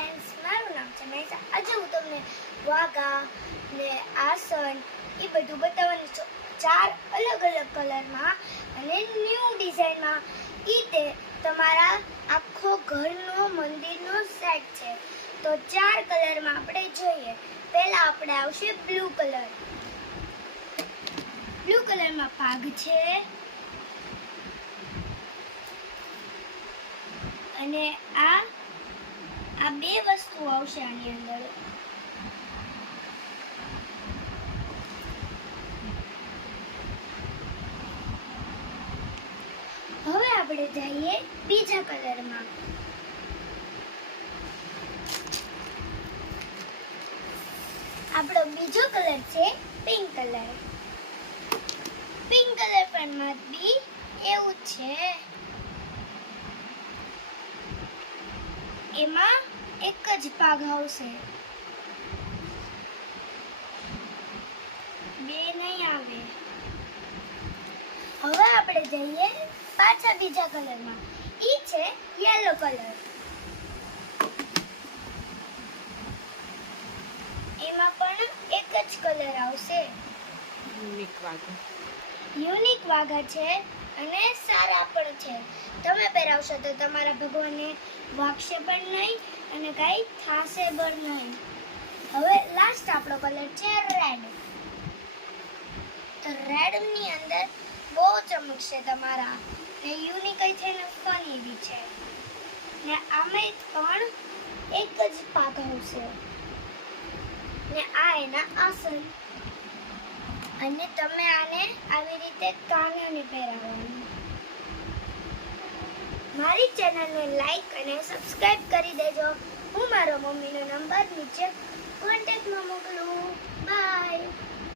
Friends, મારું નામ છે મહેસા. આજે હું તમને વાઘા ને આસન એ બધું બતાવવાની છું. 4 અલગ અલગ કલરમાં અને ન્યૂ ડિઝાઇનમાં. તે તમારા આખો ઘરનો મંદિરનો સેટ છે. તો 4 કલરમાં આપણે જોઈએ. પહેલા આપણે આવશે બ્લુ કલર. બ્લુ કલરમાં પાગ છે અને આ બે વસ્તુ આવશે આની અંદર. હવે આપણે જઈએ બીજા કલરમાં. આપણો બીજો કલર છે પિંક કલર. પિંક કલર પણ બી એવું છે. એમાં એક જ પાગ આવશે, 2 નહીં આવે. હવે આપણે જઈએ પાછા બીજા કલરમાં. ઈ છે યેલો કલર. એમાં પણ એક જ કલર આવશે. યુનિક વાઘા છે અને સારા પણ છે. તમે પહેરાવશો તો તમારા ભગવાનને વાગશે પણ નહીં અને કાંઈ થાશે પણ નહીં. હવે લાસ્ટ આપણો કલર છે રેડ. તો રેડની અંદર બહુ ચમકશે તમારા ને યુનિક છે ને ફની બી છે. ને આમે પણ એક જ પાક આવશે ને આ એના આસન. અને તમે આને આવી રીતે કાનને પહેરાવવાનું. મારી ચેનલને લાઈક અને સબસ્ક્રાઇબ કરી દેજો. હું મારો મમ્મીનો નંબર નીચે